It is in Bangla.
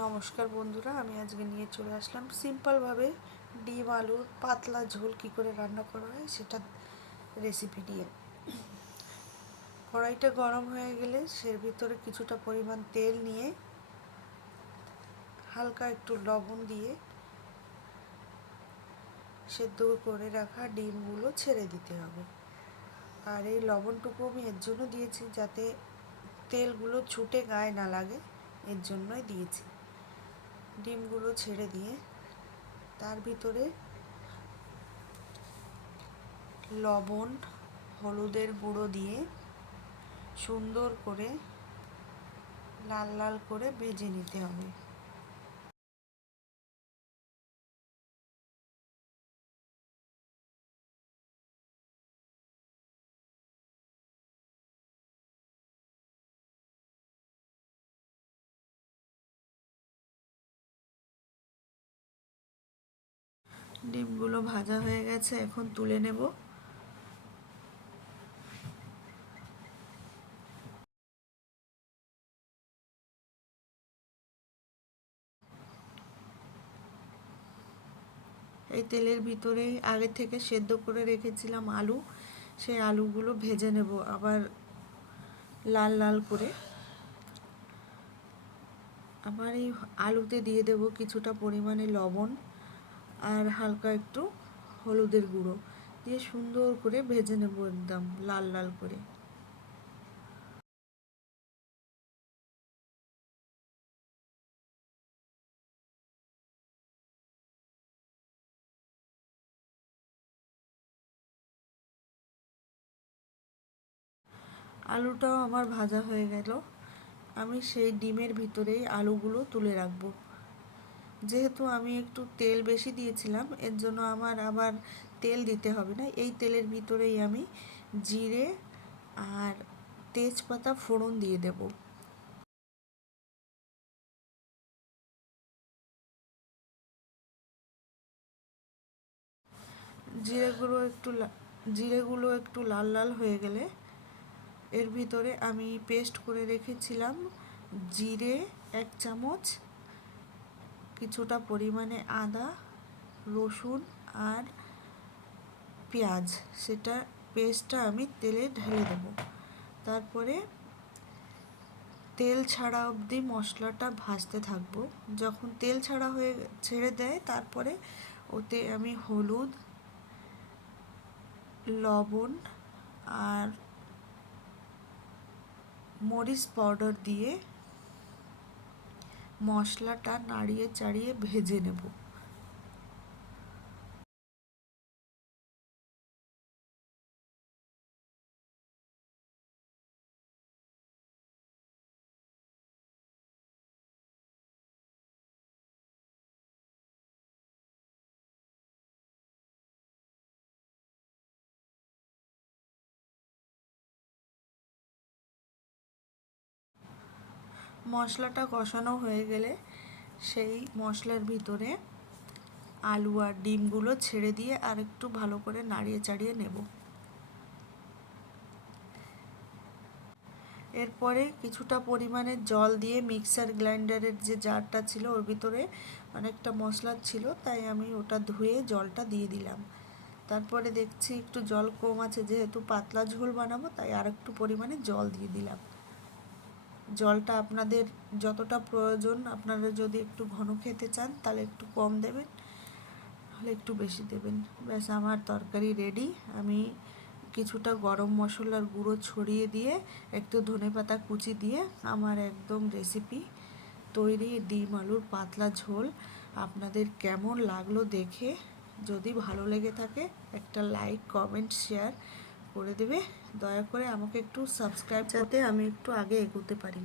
নমস্কার বন্ধুরা, আমি আজকে নিয়ে চলে আসলাম সিম্পলভাবে ডিম আলুর পাতলা ঝোল কী করে রান্না করা হয় সেটা রেসিপি নিয়ে। কড়াইটা গরম হয়ে গেলে সের ভিতরে কিছুটা পরিমাণ তেল নিয়ে হালকা একটু লবণ দিয়ে সেদ্ধ করে রাখা ডিমগুলো ছেড়ে দিতে হবে। আর এই লবণটুকু আমি এর জন্য দিয়েছি যাতে তেলগুলো ছুটে গায়ে না লাগে, এর জন্যই দিয়েছি। ডিমগুলো ছেড়ে দিয়ে তার ভিতরে লবণ, হলুদের গুঁড়ো দিয়ে সুন্দর করে লাল লাল করে ভেজে নিতে হবে। ডিমগুলো ভাজা হয়ে গেছে, এখন তুলে নেব। এই তেলের ভিতরেই আগে থেকে সেদ্ধ করে রেখেছিলাম আলু, সেই আলুগুলো ভেজে নেব আবার লাল লাল করে। আবার এই আলুতে দিয়ে দেব কিছুটা পরিমাণে লবণ আর হালকা একটু হলুদের গুঁড়ো দিয়ে সুন্দর করে ভেজে নেব একদম লাল লাল করে। আলুটাও আমার ভাজা হয়ে গেল। আমি সেই ডিমের ভিতরেই আলুগুলো তুলে রাখবো। যেহেতু আমি একটু তেল বেশি দিয়েছিলাম, এর জন্য আমার আবার তেল দিতে হবে না। এই তেলের ভিতরেই আমি জিরে আর তেজপাতা ফোড়ন দিয়ে দেব। জিরেগুলো একটু লাল লাল হয়ে গেলে এর ভিতরে আমি পেস্ট করে রেখেছিলাম জিরে 1 চামচ, কিছুটা পরিমাণে আদা, রসুন আর পেঁয়াজ, সেটা পেস্টটা আমি তেলে ঢেলে দেব। তারপরে তেল ছাড়া অবধি মশলাটা ভাজতে থাকবো। যখন তেল ছাড়া হয়ে ছেড়ে দেয় তারপরে ওতে আমি হলুদ, লবণ আর মরিচ পাউডার দিয়ে মশলাটা নাড়িয়ে চাড়িয়ে ভেজে নেব। মশলাটা কষানো হয়ে গেলে সেই মশলার ভিতরে আলু আর ডিমগুলো ছেড়ে দিয়ে আর একটু ভালো করে নাড়িয়ে চাড়িয়ে নেব। এরপরে কিছুটা পরিমাণে জল দিয়ে মিক্সার গ্রাইন্ডারের যে জারটা ছিল ওর ভিতরে অনেকটা মশলা ছিল, তাই আমি ওটা ধুয়ে জলটা দিয়ে দিলাম। তারপরে দেখছি একটু জল কম আছে, যেহেতু পাতলা ঝোল বানাবো তাই আর একটু পরিমাণে জল দিয়ে দিলাম। জলটা আপনাদের যতটা প্রয়োজন, আপনারা যদি একটু ঘন খেতে চান তাহলে একটু কম দেবেন, তাহলে একটু বেশি দেবেন। ব্যাস, আমার তরকারি রেডি। আমি কিছুটা গরম মশলার গুঁড়ো ছড়িয়ে দিয়ে একটু ধনেপাতা কুচি দিয়ে আমার একদম রেসিপি তৈরি, ডিম আলুর পাতলা ঝোল। আপনাদের কেমন লাগলো দেখে, যদি ভালো লেগে থাকে একটা লাইক, কমেন্ট, শেয়ার করে দেবে। দয়া করে আমাকে একটু সাবস্ক্রাইব, যাতে আমি একটু আগে এগোতে পারি।